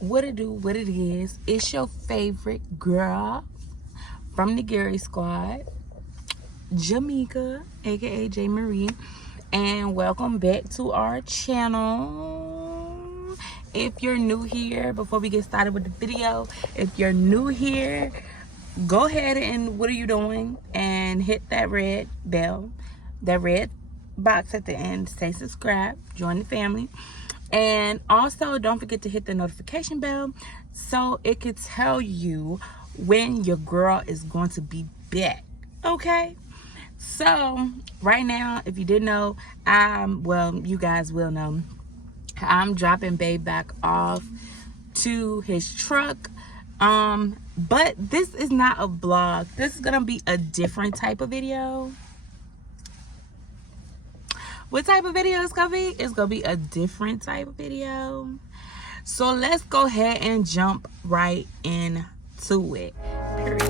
What it do, what it is. It's your favorite girl from the Gary Squad, Jamaica, aka Jmarie, and welcome back to our channel. If you're new here, before we get started with the video, if you're new here, go ahead and what are you doing? And hit that red bell, that red box at the end, say subscribe, join the family. And also don't forget to hit the notification bell so it can tell you when your girl is going to be back. Okay, so right now, if you didn't know, well, you guys will know, I'm dropping Babe back off to his truck. But this is not a vlog. This is gonna be a different type of video. What type of video it's gonna be? It's gonna be a different type of video. So let's go ahead and jump right into it. Period.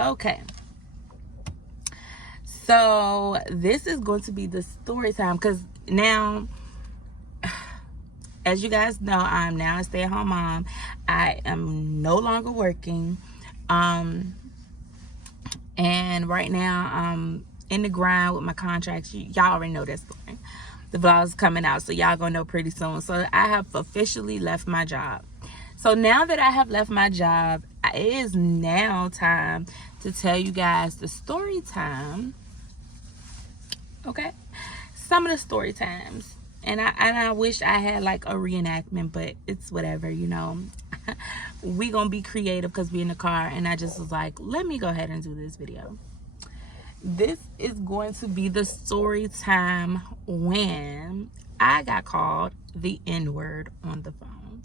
Okay. So this is going to be the story time, because now, as you guys know, I'm now a stay-at-home mom. I am no longer working. And right now I'm in the grind with my contracts. Y'all already know that story. The vlog's coming out, so y'all gonna know pretty soon. So I have officially left my job. So now that I have left my job, it is now time to tell you guys the story time. Okay, some of the story times. And I wish I had like a reenactment, but it's whatever, you know. We gonna be creative because we in the car, and I just was like, let me go ahead and do this video. This is going to be the story time when I got called the N-word on the phone.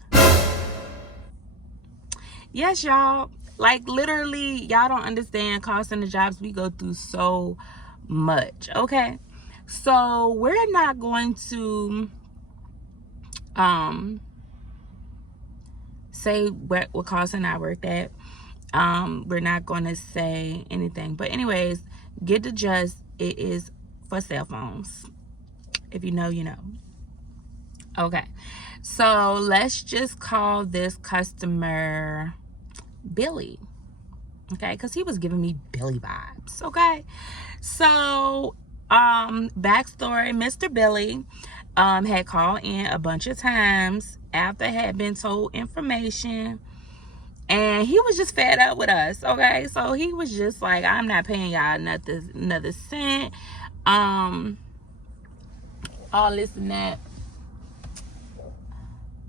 Yes, y'all, like literally, y'all don't understand call center jobs. We go through so much. Okay, so we're not going to say what call center I worked at. We're not going to say anything, but anyways, get the gist. It is for cell phones. If you know, you know. Okay, so let's just call this customer Billy. Okay, because he was giving me Billy vibes. Okay, so backstory: Mr. Billy had called in a bunch of times after had been told information, and he was just fed up with us. Okay, so he was just like, I'm not paying y'all another cent, all this and that.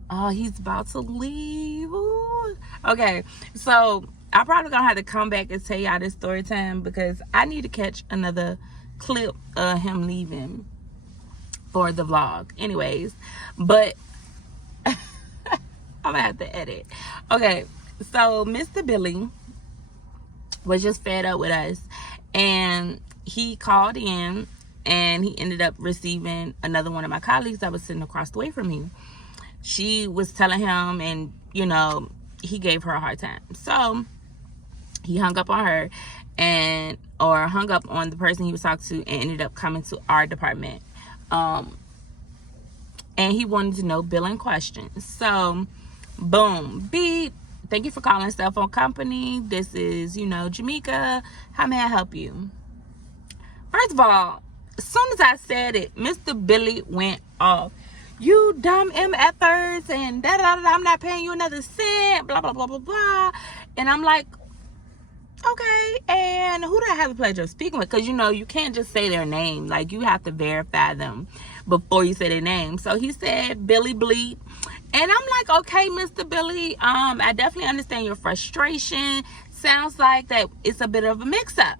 Oh, he's about to leave. Ooh. Okay, so I probably gonna have to come back and tell y'all this story time, because I need to catch another clip of him leaving for the vlog. Anyways, but I'm gonna have to edit. Okay, so Mr. Billy was just fed up with us, and he called in, and he ended up receiving another one of my colleagues that was sitting across the way from me. She was telling him, and you know, he gave her a hard time. So he hung up on her, or hung up on the person he was talking to, and ended up coming to our department. And he wanted to know billing questions. So boom, beep, thank you for calling cell phone company. This is, you know, Jamaica. How may I help you? First of all, as soon as I said it, Mr. Billy went off. You dumb MFers and da da da, I'm not paying you another cent, blah blah blah blah blah. And I'm like, okay, and who do I have the pleasure of speaking with? Because you know, you can't just say their name. Like, you have to verify them before you say their name. So he said Billy Bleep, and I'm like, okay, Mr. Billy, I definitely understand your frustration. Sounds like that it's a bit of a mix-up.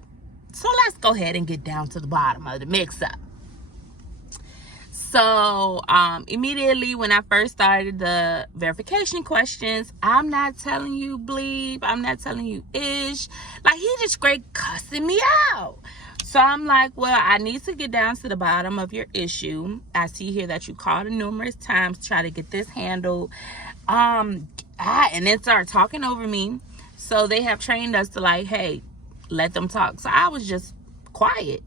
So let's go ahead and get down to the bottom of the mix-up. So immediately when I first started the verification questions, I'm not telling you bleep, I'm not telling you ish. Like, he just straight cussing me out. So I'm like, well, I need to get down to the bottom of your issue. I see here that you called numerous times to try to get this handled. And then start talking over me. So they have trained us to like, hey, let them talk. So I was just quiet.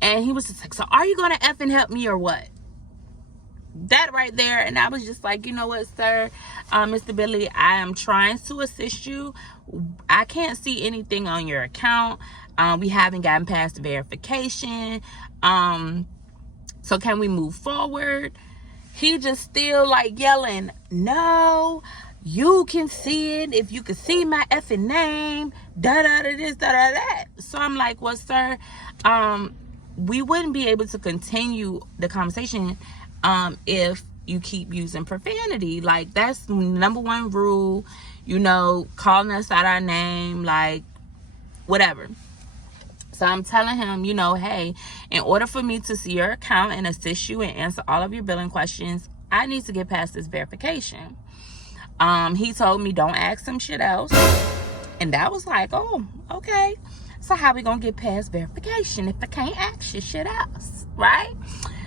And he was just like, so are you going to effing help me or what? that right there. And I was just like, you know what, sir, Mr. Billy, I am trying to assist you. I can't see anything on your account. We haven't gotten past verification. So can we move forward? He just still like yelling, no, you can see it if you can see my effing name, da da da this, da da that. So I'm like, well, sir, we wouldn't be able to continue the conversation if you keep using profanity. Like, that's number one rule, you know, calling us out our name, like whatever. So I'm telling him, you know, hey, in order for me to see your account and assist you and answer all of your billing questions, I need to get past this verification. He told me don't ask him shit else. And that was like, oh, okay. So how we gonna get past verification if I can't ask you shit else, right?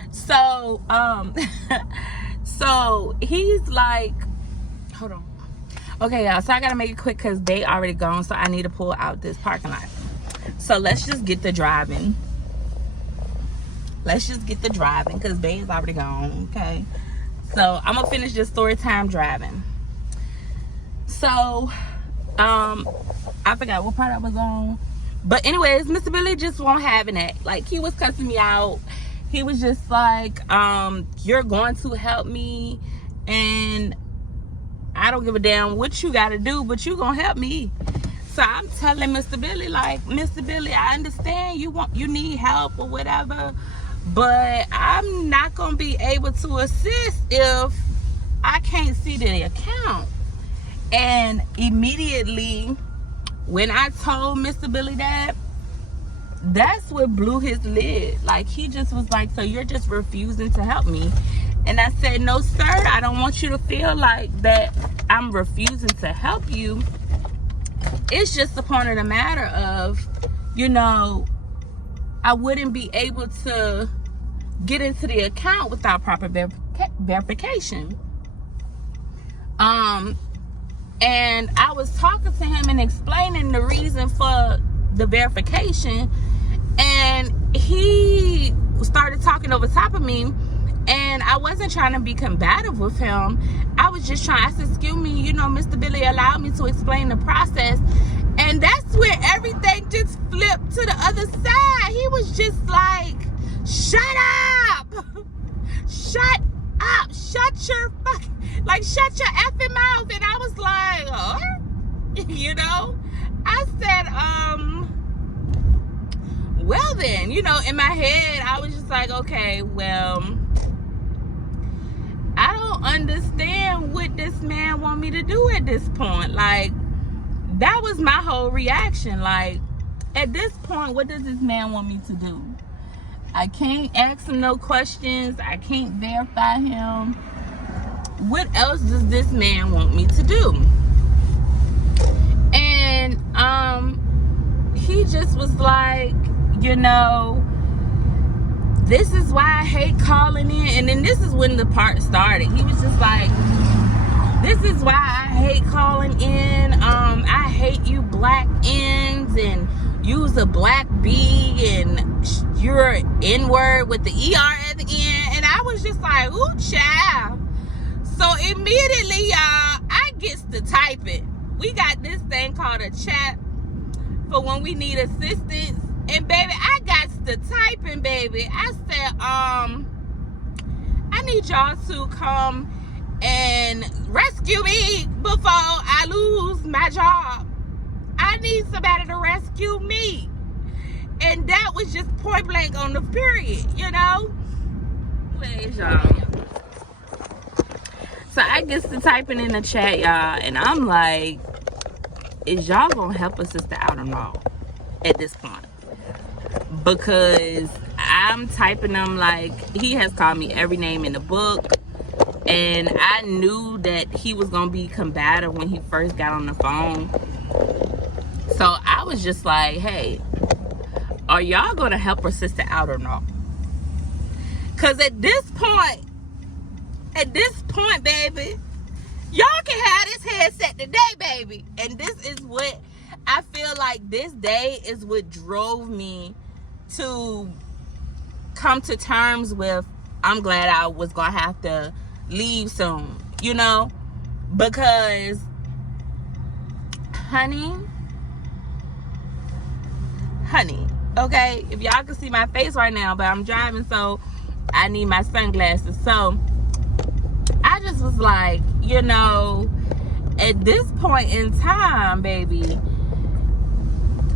So, so he's like, hold on. Okay, y'all, so I gotta make it quick because they already gone, so I need to pull out this parking lot. So let's just get the driving. Let's just get the driving because Bay is already gone, okay? So I'm gonna finish this story time driving. So, I forgot what part I was on. But anyways, Mr. Billy just won't having it. Like, he was cussing me out. He was just like, you're going to help me, and I don't give a damn what you gotta do, but you gonna help me. So I'm telling Mr. Billy, like, Mr. Billy, I understand you need help or whatever, but I'm not gonna be able to assist if I can't see the account. And immediately when I told Mr. Billy that, that's what blew his lid. Like, he just was like, so you're just refusing to help me? And I said, no, sir, I don't want you to feel like that I'm refusing to help you. It's just a point of the matter of, you know, I wouldn't be able to get into the account without proper verification. And I was talking to him and explaining the reason for the verification, and he started talking over top of me. And I wasn't trying to be combative with him. I was just trying. I said, excuse me, you know, Mr. Billy allowed me to explain the process. And that's where everything just flipped to the other side. He was just like, shut up. Shut up. Shut your effing mouth. And I was like, huh? You know? I said, well then, you know, in my head, I was just like, okay, well, I don't understand what this man want me to do at this point. Like, that was my whole reaction. Like, at this point, what does this man want me to do? I can't ask him no questions. I can't verify him. What else does this man want me to do? And he just was like, you know, this is why I hate calling in. And then this is when the part started. He was just like, this is why I hate calling in. I hate you black ends, and use a black B, and you're an N-word with the ER at the end. And I was just like, ooh, child. So immediately, y'all, I gets to type it. We got this thing called a chat for when we need assistance. And baby, I got to typing, baby. I said, I need y'all to come and rescue me before I lose my job. I need somebody to rescue me. And that was just point blank on the period, you know? Anyways, y'all. So I get to typing in the chat, y'all, and I'm like, is y'all gonna help a sister out or not at this point? Because I'm typing them like, he has called me every name in the book, and I knew that he was gonna be combative when he first got on the phone. So I was just like, hey, are y'all gonna help her sister out or not? Because at this point, baby, y'all can have this headset today, baby. And this is what I feel like, this day is what drove me to come to terms with I'm glad I was gonna have to leave soon, you know, because honey, okay, if y'all can see my face right now, but I'm driving, so I need my sunglasses. So I just was like, you know, at this point in time, baby,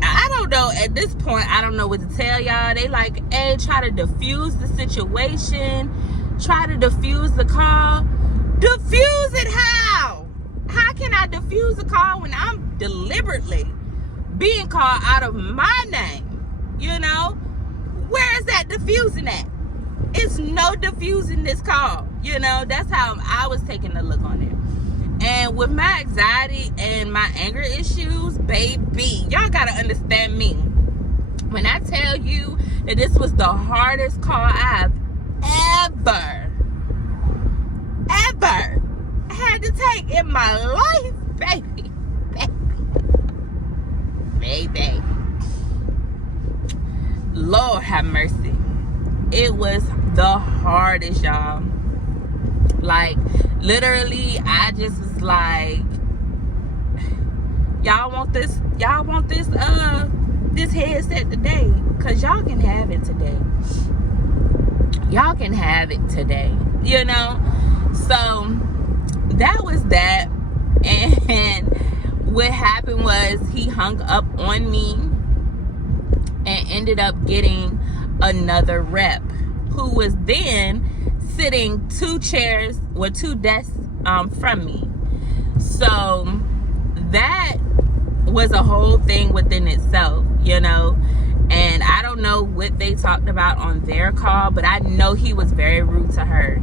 I don't know. At this point, I don't know what to tell y'all. They like, hey, try to diffuse the situation, try to diffuse the call. Diffuse it how? How can I diffuse the call when I'm deliberately being called out of my name? You know, where is that diffusing at? It's no diffusing this call. You know, that's how I was taking a look on it. And with my anxiety and my anger issues, baby, y'all gotta understand me. When I tell you that this was the hardest call I've ever had to take in my life, baby. Lord have mercy. It was the hardest, y'all. Like, literally, I just was like, y'all want this headset today? Cause y'all can have it today. Y'all can have it today, you know? So that was that. And what happened was he hung up on me and ended up getting another rep who was then sitting 2 desks from me. So that was a whole thing within itself, you know. And I don't know what they talked about on their call, but I know he was very rude to her.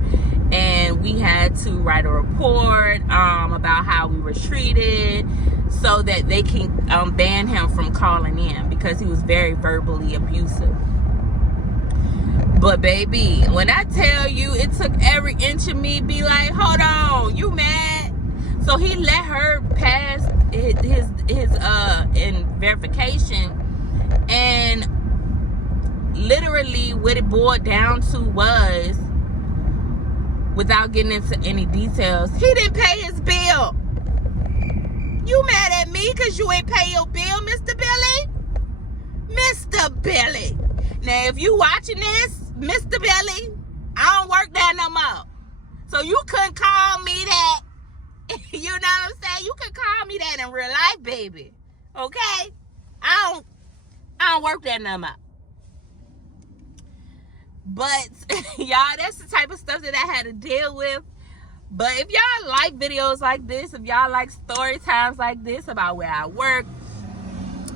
And we had to write a report about how we were treated so that they can ban him from calling in because he was very verbally abusive. But baby, when I tell you, it took every inch of me be like, hold on, you mad? So he let her pass his in verification. And literally what it boiled down to was, without getting into any details, he didn't pay his bill. You mad at me because you ain't pay your bill, Mr. Billy? Mr. Billy. Now, if you watching this, Mr. Billy, I don't work there no more. So you couldn't call me that. You know what I'm saying? You could call me that in real life, baby. Okay? I don't work there no more. But y'all, that's the type of stuff that I had to deal with. But if y'all like videos like this, if y'all like story times like this about where I work,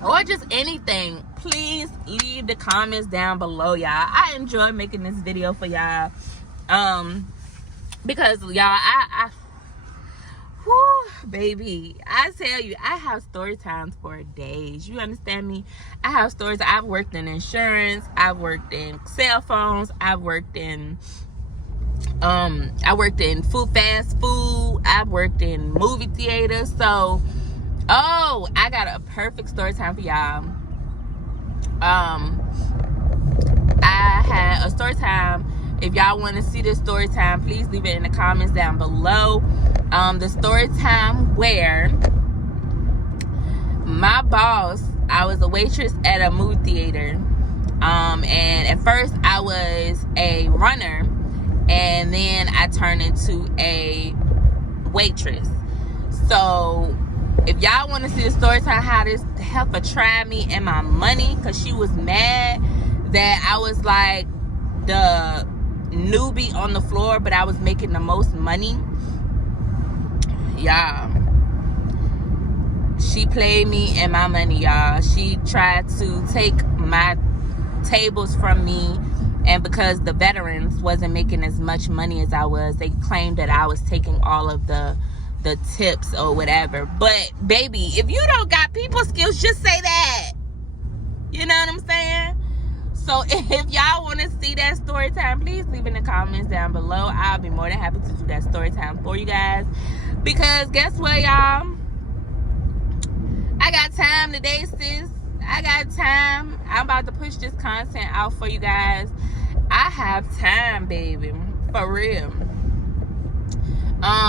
or just anything, please leave the comments down below, y'all. I enjoy making this video for y'all. Because y'all, whew, baby, I tell you, I have story times for days. You understand me? I have stories. I've worked in insurance, I've worked in cell phones, I've worked in fast food, I've worked in movie theaters. So I got a perfect story time for y'all. I had a story time. If y'all want to see this story time, please leave it in the comments down below. The story time where my boss, I was a waitress at a movie theater, and at first I was a runner, and then I turned into a waitress. So if y'all want to see the story time how this heifer tried me and my money, because she was mad that I was like the newbie on the floor, but I was making the most money. Y'all, she played me and my money, y'all. She tried to take my tables from me, and because the veterans wasn't making as much money as I was, they claimed that I was taking all of the tips or whatever. But baby, if you don't got people skills, just say that. You know what I'm saying? So if y'all want to see that story time, please leave in the comments down below. I'll be more than happy to do that story time for you guys. Because guess what, y'all? I got time today, sis. I got time. I'm about to push this content out for you guys. I have time, baby, for real.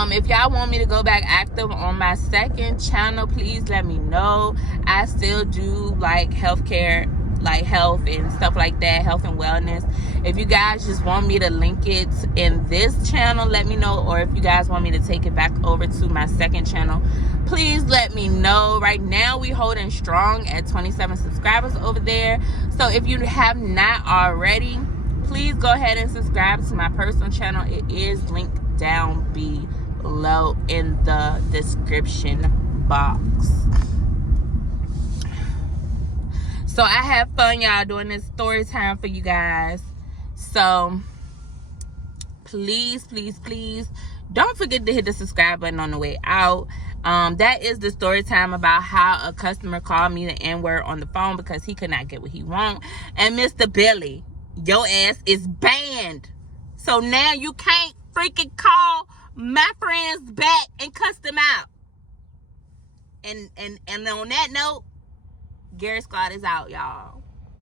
If y'all want me to go back active on my second channel, please let me know. I still do like healthcare, like health and stuff like that, health and wellness. If you guys just want me to link it in this channel, let me know. Or if you guys want me to take it back over to my second channel, please let me know. Right now we holding strong at 27 subscribers over there. So if you have not already, please go ahead and subscribe to my personal channel. It is linked down below in the description box. So I have fun, y'all, doing this story time for you guys. So please, please, please don't forget to hit the subscribe button on the way out. That is the story time about how a customer called me the N-word on the phone because he could not get what he want. And Mr. Billy, your ass is banned. So now you can't freaking call my friends back and cuss them out. And on that note, Gary Scott is out, y'all.